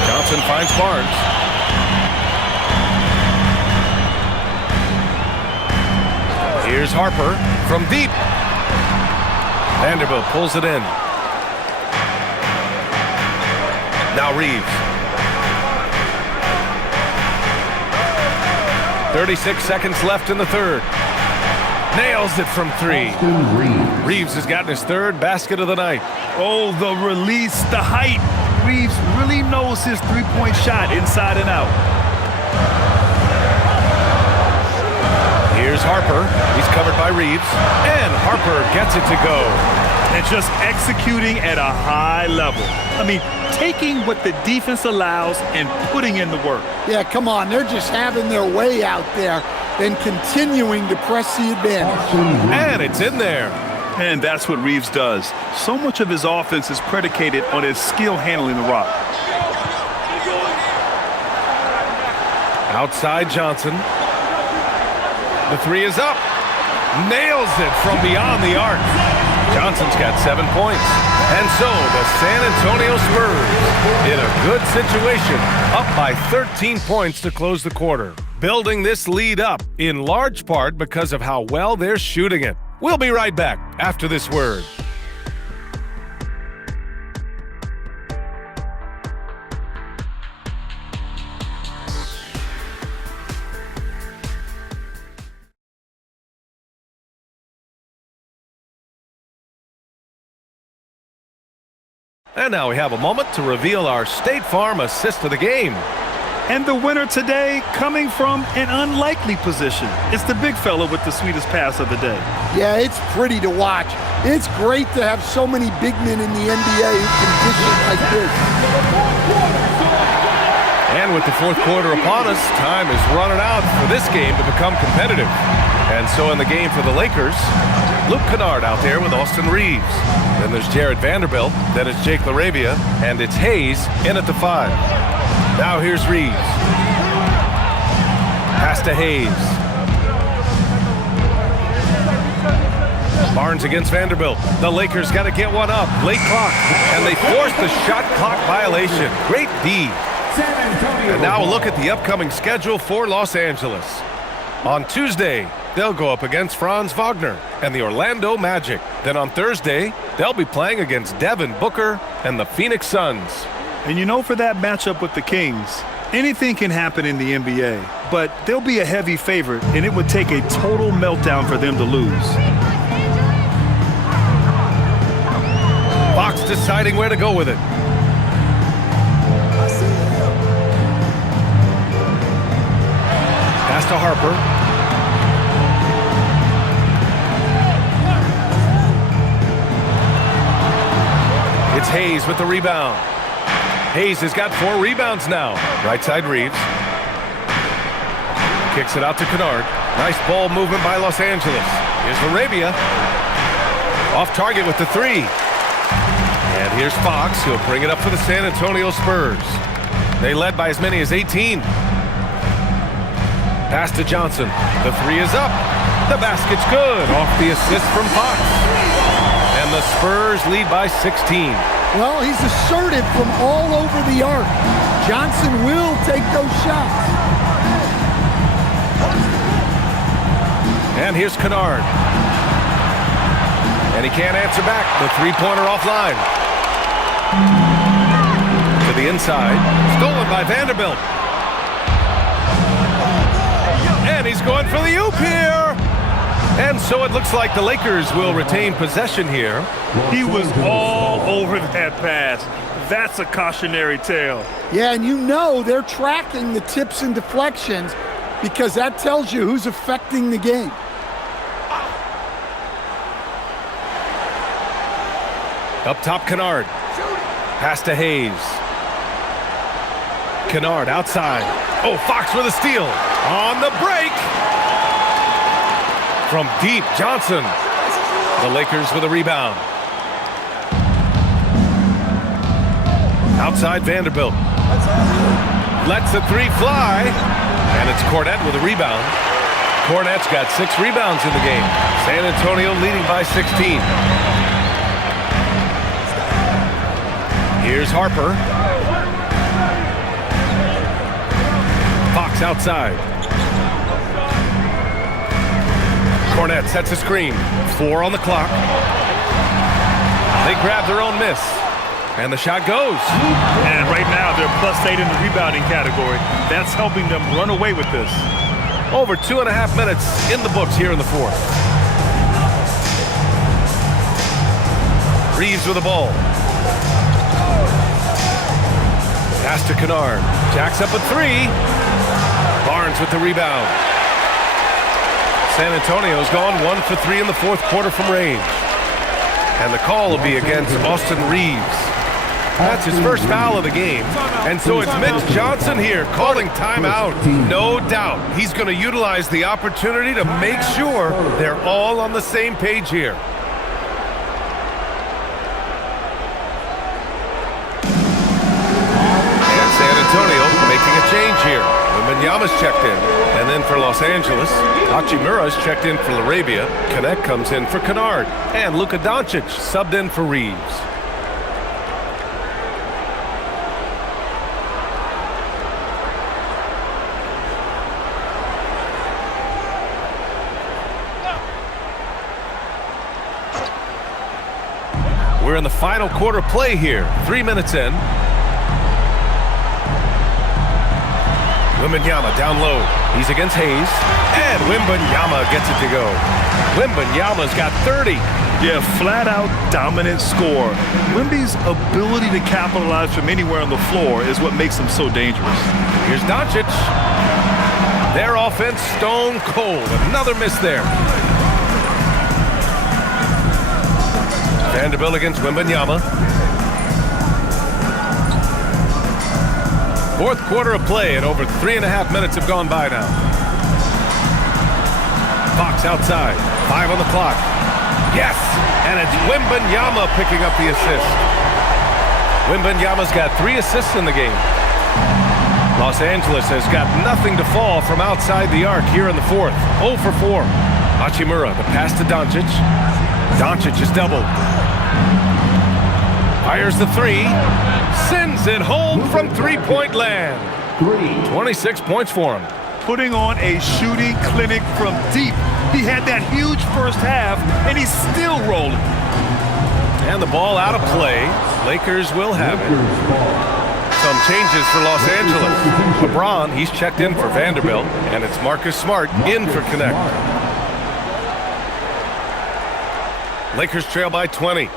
Johnson finds Barnes. Here's Harper from deep. Vanderbilt pulls it in. Now Reeves. 36 seconds left in the third. Nails it from 3. Reeves has gotten his 3rd basket of the night. Oh, the release, the height. Reeves really knows his three-point shot inside and out. Here's Harper. He's covered by Reeves. And Harper gets it to go. And just executing at a high level. I mean, taking what the defense allows and putting in the work. Yeah, come on. They're just having their way out there and continuing to press the advantage. And it's in there. And that's what Reeves does. So much of his offense is predicated on his skill handling the rock. Outside Johnson. The 3 is up. Nails it from beyond the arc. Johnson's got 7 points. And so the San Antonio Spurs in a good situation, up by 13 points to close the quarter. Building this lead up in large part because of how well they're shooting it. We'll be right back after this word. And now we have a moment to reveal our State Farm assist of the game. And the winner today coming from an unlikely position. It's the big fella with the sweetest pass of the day. Yeah, it's pretty to watch. It's great to have so many big men in the NBA who can dish it like this. And with the fourth quarter upon us, time is running out for this game to become competitive. And so in the game for the Lakers, Luke Kennard out there with Austin Reeves. Then there's Jared Vanderbilt. Then it's Jake LaRavia. And it's Hayes in at the 5. Now here's Reeves. Pass to Hayes. Barnes against Vanderbilt. The Lakers got to get one up. Late clock. And they force the shot clock violation. Great D. And now a look at the upcoming schedule for Los Angeles. On Tuesday, they'll go up against Franz Wagner and the Orlando Magic. Then on Thursday, they'll be playing against Devin Booker and the Phoenix Suns. And you know, for that matchup with the Kings, anything can happen in the NBA, but they'll be a heavy favorite, and it would take a total meltdown for them to lose. Fox deciding where to go with it. Pass to Harper. It's Hayes with the rebound. Hayes has got 4 rebounds now. Right side Reeves. Kicks it out to Kennard. Nice ball movement by Los Angeles. Here's LaRavia. Off target with the 3. And here's Fox. He'll bring it up for the San Antonio Spurs. They led by as many as 18. Pass to Johnson. The 3 is up. The basket's good. Off the assist from Fox. And the Spurs lead by 16. Well, he's assertive from all over the arc. Johnson will take those shots. And here's Kennard. And he can't answer back. The three-pointer offline. To the inside. Stolen by Vanderbilt. And he's going for the oop here. And so it looks like the Lakers will retain possession here. He was all over that pass. That's a cautionary tale. Yeah, and you know they're tracking the tips and deflections because that tells you who's affecting the game. Up top, Kennard. Pass to Hayes. Kennard outside. Oh, Fox with a steal. On the break. From deep, Johnson. The Lakers with a rebound. Outside, Vanderbilt. Lets the 3 fly. And it's Cornette with a rebound. Cornette's got 6 rebounds in the game. San Antonio leading by 16. Here's Harper. Fox outside. Cornette sets a screen. 4 on the clock. They grab their own miss. And the shot goes. And right now they're +8 in the rebounding category. That's helping them run away with this. Over 2.5 minutes in the books here in the fourth. Reeves with the ball. Pass to Kennard. Jacks up a 3. Barnes with the rebound. San Antonio's gone 1 for 3 in the fourth quarter from range. And the call will be against Austin Reeves. That's his first foul of the game. And so it's Mitch Johnson here calling timeout. No doubt he's going to utilize the opportunity to make sure they're all on the same page here. And San Antonio making a change here. Wembanyama's checked in. And then for Los Angeles, Hachimura's checked in for LaRavia. Connect comes in for Kennard. And Luka Doncic subbed in for Reeves. We're in the final quarter play here. 3 minutes in. Wembanyama down low. He's against Hayes. And Wembanyama gets it to go. Wembanyama's got 30. Yeah, flat-out dominant score. Wemby's ability to capitalize from anywhere on the floor is what makes him so dangerous. Here's Doncic. Their offense stone cold. Another miss there. Vanderbilt against Wembanyama. Fourth quarter of play, and over 3.5 minutes have gone by now. Fox outside. 5 on the clock. Yes! And it's Wembanyama picking up the assist. Wembanyama's got 3 assists in the game. Los Angeles has got nothing to fall from outside the arc here in the fourth. 0 for 4. Hachimura, the pass to Doncic. Doncic is doubled. Fires the 3. Sends it home from three-point land. 26 points for him. Putting on a shooting clinic from deep. He had that huge first half, and he's still rolling. And the ball out of play. Lakers will have it. Some changes for Los Angeles. LeBron, he's checked in for Vanderbilt, and it's Marcus Smart in for Connecticut. Lakers trail by 20.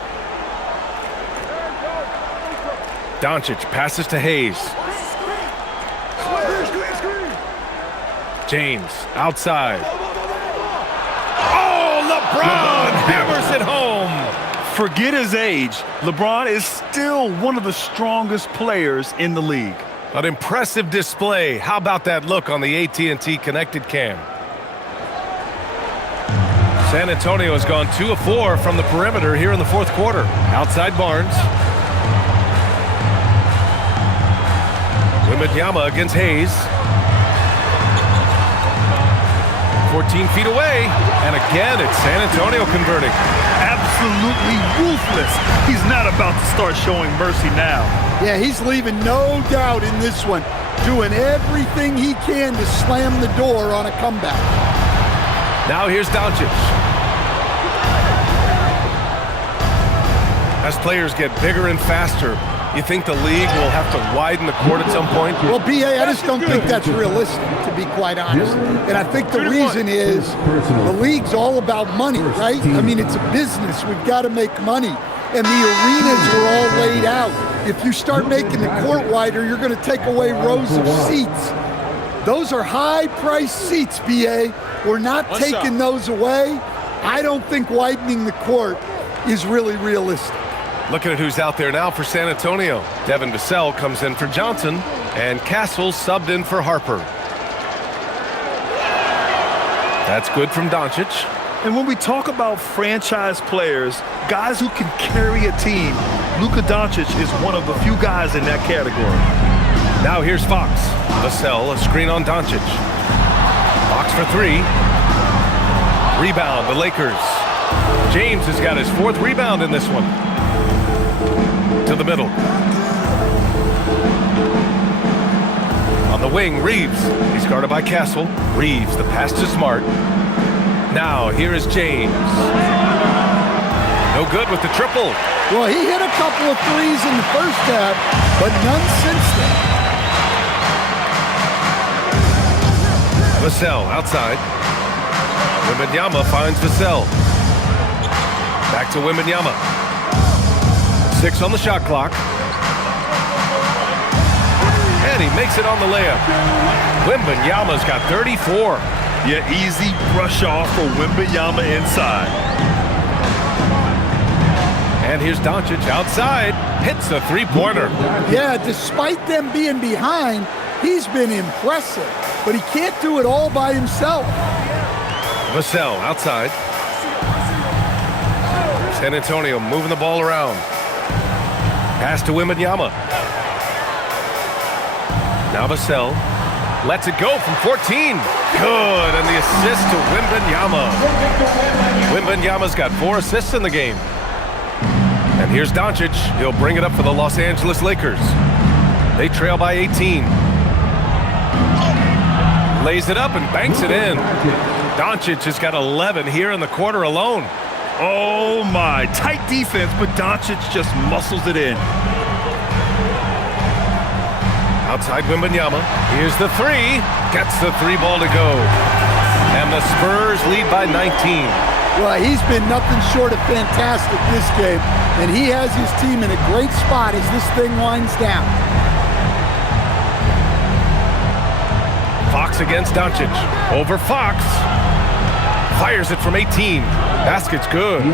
Doncic passes to Hayes. James outside. Oh, LeBron hammers it home. Forget his age. LeBron is still one of the strongest players in the league. An impressive display. How about that look on the AT&T connected cam? San Antonio has gone 2 of 4 from the perimeter here in the fourth quarter. Outside Barnes. Wembanyama against Hayes. 14 feet away. And again, it's San Antonio converting. Absolutely ruthless. He's not about to start showing mercy now. Yeah, he's leaving no doubt in this one. Doing everything he can to slam the door on a comeback. Now here's Doncic. As players get bigger and faster, you think the league will have to widen the court at some point? Well, B.A., I just don't think that's realistic, to be quite honest. And I think the reason is the league's all about money, right? I mean, it's a business. We've got to make money. And the arenas were all laid out. If you start making the court wider, you're going to take away rows of seats. Those are high-priced seats, B.A. We're not taking those away. I don't think widening the court is really realistic. Looking at who's out there now for San Antonio. Devin Vassell comes in for Johnson, and Castle subbed in for Harper. That's good from Doncic. And when we talk about franchise players, guys who can carry a team, Luka Doncic is one of the few guys in that category. Now here's Fox. Vassell, a screen on Doncic. Fox for 3. Rebound, the Lakers. James has got his 4th rebound in this one. To the middle. On the wing, Reeves. He's guarded by Castle. Reeves, the pass to Smart. Now, here is James. No good with the triple. Well, he hit a couple of threes in the first half, but none since then. Vassell outside. Wembanyama finds Vassell. Back to Wembanyama. 6 on the shot clock. And he makes it on the layup. Wembanyama's got 34. Yeah, easy brush off for Wembanyama inside. And here's Doncic outside. Hits a three-pointer. Yeah, despite them being behind, he's been impressive. But he can't do it all by himself. Vassell outside. San Antonio moving the ball around. Pass to Wembanyama. Now Vassell lets it go from 14. Good, and the assist to Wembanyama. Wembanyama's got 4 assists in the game. And here's Doncic. He'll bring it up for the Los Angeles Lakers. They trail by 18. Lays it up and banks it in. Doncic has got 11 here in the quarter alone. Oh my, tight defense, but Doncic just muscles it in. Outside Wembanyama. Here's the 3. Gets the 3 ball to go. And the Spurs lead by 19. Well, he's been nothing short of fantastic this game, and he has his team in a great spot as this thing winds down. Fox against Doncic. Over Fox. Fires it from 18. Basket's good.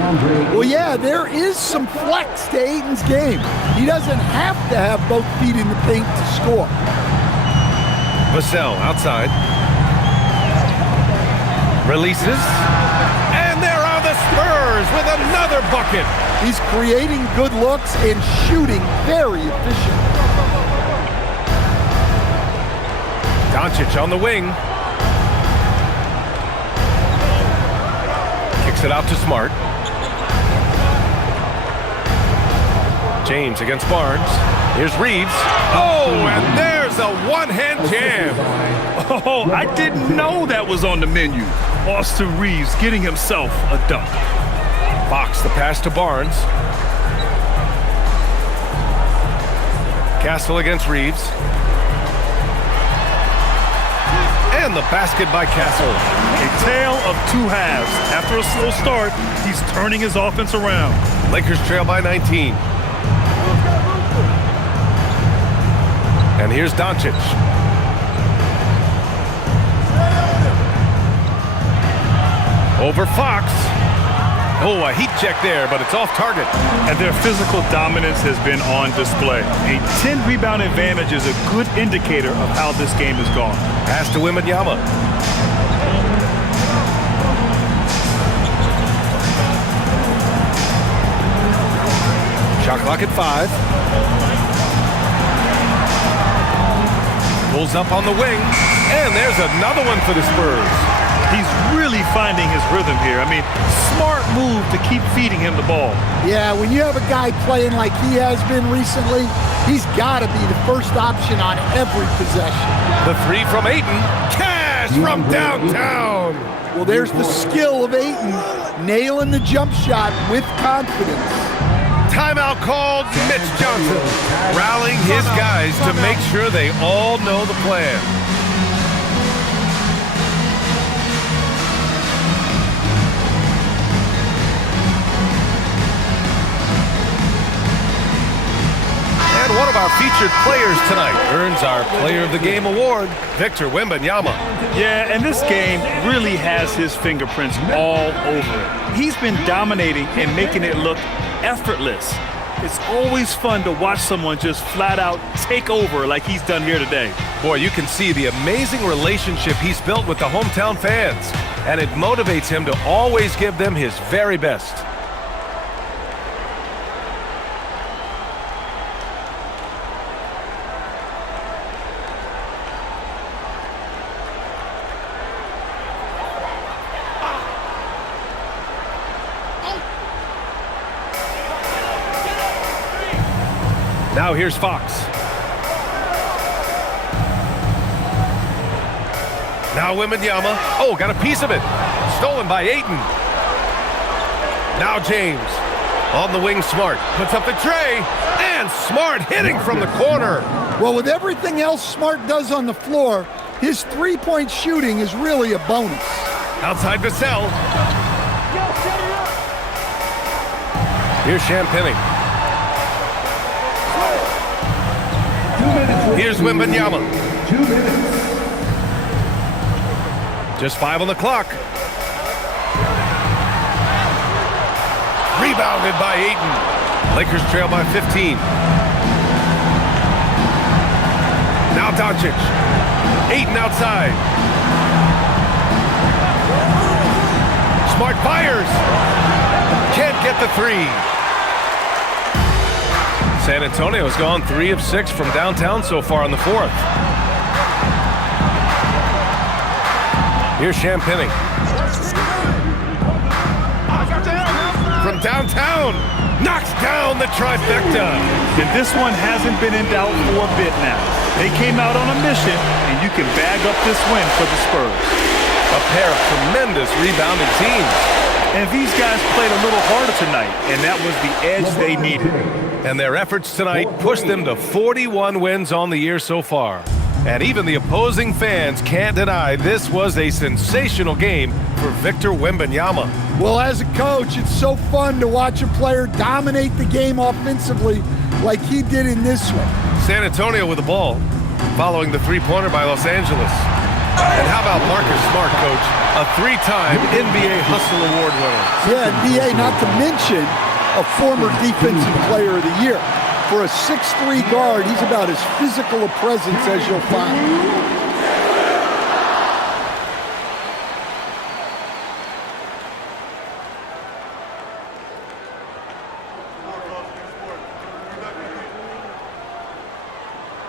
Well, yeah, there is some flex to Ayton's game. He doesn't have to have both feet in the paint to score. Vassell outside. Releases. And there are the Spurs with another bucket. He's creating good looks and shooting very efficient. Doncic on the wing. Kicks it out to Smart. James against Barnes. Here's Reeves. Oh, and there's a one-hand jam. Oh, I didn't know that was on the menu. Austin Reeves getting himself a dunk. Fox the pass to Barnes. Castle against Reeves. And the basket by Castle. A tale of two halves. After a slow start, he's turning his offense around. Lakers trail by 19. And here's Doncic. Over Fox. Oh, a heat check there, but it's off target. And their physical dominance has been on display. A 10-rebound advantage is a good indicator of how this game has gone. Pass to Wembanyama. Shot clock at 5. Pulls up on the wing, and there's another one for the Spurs. He's really finding his rhythm here. I mean, smart move to keep feeding him the ball. Yeah, when you have a guy playing like he has been recently, he's got to be the first option on every possession. The three from Ayton. Cash from downtown. Well, there's the skill of Ayton, nailing the jump shot with confidence. Timeout called. Mitch Johnson rallying his guys to make sure they all know the plan. And one of our featured players tonight earns our Player of the Game award, Victor Wembanyama. Yeah, and this game really has his fingerprints all over it. He's been dominating and making it look effortless. It's always fun to watch someone just flat out take over like he's done here today. Boy, you can see the amazing relationship he's built with the hometown fans, and it motivates him to always give them his very best. Now here's Fox. Now Wembanyama. Oh, got a piece of it. Stolen by Ayton. Now James. On the wing, Smart. Puts up the tray. And Smart hitting from the corner. Well, with everything else Smart does on the floor, his three-point shooting is really a bonus. Outside Vassell. Here's Champagnie. Here's Wembanyama. 2 minutes. Just 5 on the clock. Rebounded by Ayton. Lakers trail by 15. Now Doncic. Ayton outside. Smart fires. Can't get the three. San Antonio's gone 3 of 6 from downtown so far in the fourth. Here's Champagnie. From downtown, knocks down the trifecta. And this one hasn't been in doubt for a bit now. They came out on a mission, and you can bag up this win for the Spurs. A pair of tremendous rebounding teams. And these guys played a little harder tonight, and that was the edge they needed. And their efforts tonight pushed them to 41 wins on the year so far. And even the opposing fans can't deny this was a sensational game for Victor Wembanyama. Well, as a coach, it's so fun to watch a player dominate the game offensively like he did in this one. San Antonio with the ball, following the three-pointer by Los Angeles. And how about Marcus Smart, Coach? A 3-time NBA Hustle Award winner. Yeah, NBA, not to mention a former Defensive Player of the Year. For a 6'3" guard, he's about as physical a presence as you'll find.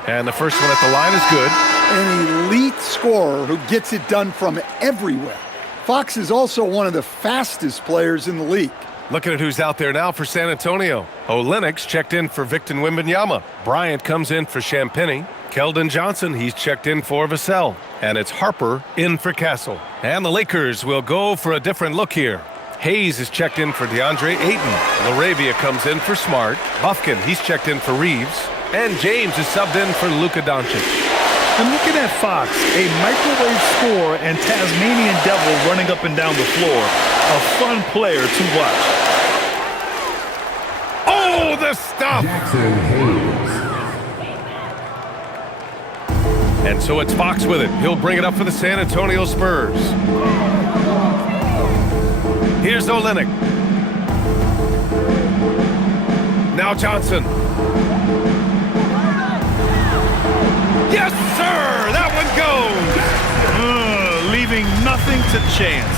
And the first one at the line is good. An elite scorer who gets it done from everywhere. Fox is also one of the fastest players in the league. Looking at who's out there now for San Antonio. Lynx checked in for Victor Wembanyama. Bryant comes in for Champagnie. Keldon Johnson, he's checked in for Vassell. And it's Harper in for Castle. And the Lakers will go for a different look here. Hayes is checked in for DeAndre Ayton. LaRavia comes in for Smart. Bufkin, he's checked in for Reeves. And James is subbed in for Luka Doncic. And looking at Fox, a microwave scorer and Tasmanian devil running up and down the floor. A fun player to watch. Oh, the stuff! Jackson Hayes. And so it's Fox with it. He'll bring it up for the San Antonio Spurs. Here's Olynyk. Now Johnson. Yes, sir! That one goes! Leaving nothing to chance.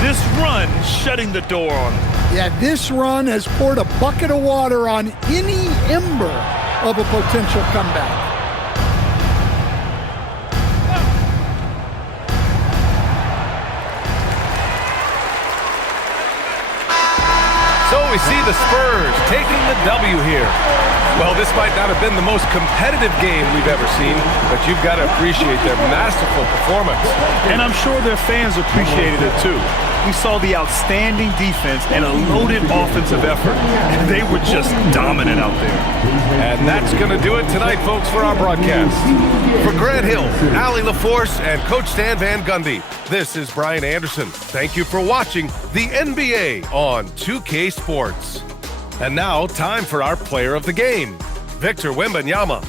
This run shutting the door on him. Yeah, this run has poured a bucket of water on any ember of a potential comeback. So we see the Spurs taking the W here. Well, this might not have been the most competitive game we've ever seen, but you've got to appreciate their masterful performance. And I'm sure their fans appreciated it too. We saw the outstanding defense and a loaded offensive effort. And they were just dominant out there. And that's going to do it tonight, folks, for our broadcast. For Grant Hill, Allie LaForce, and Coach Stan Van Gundy, this is Brian Anderson. Thank you for watching the NBA on 2K Sports. And now, time for our player of the game, Victor Wembanyama.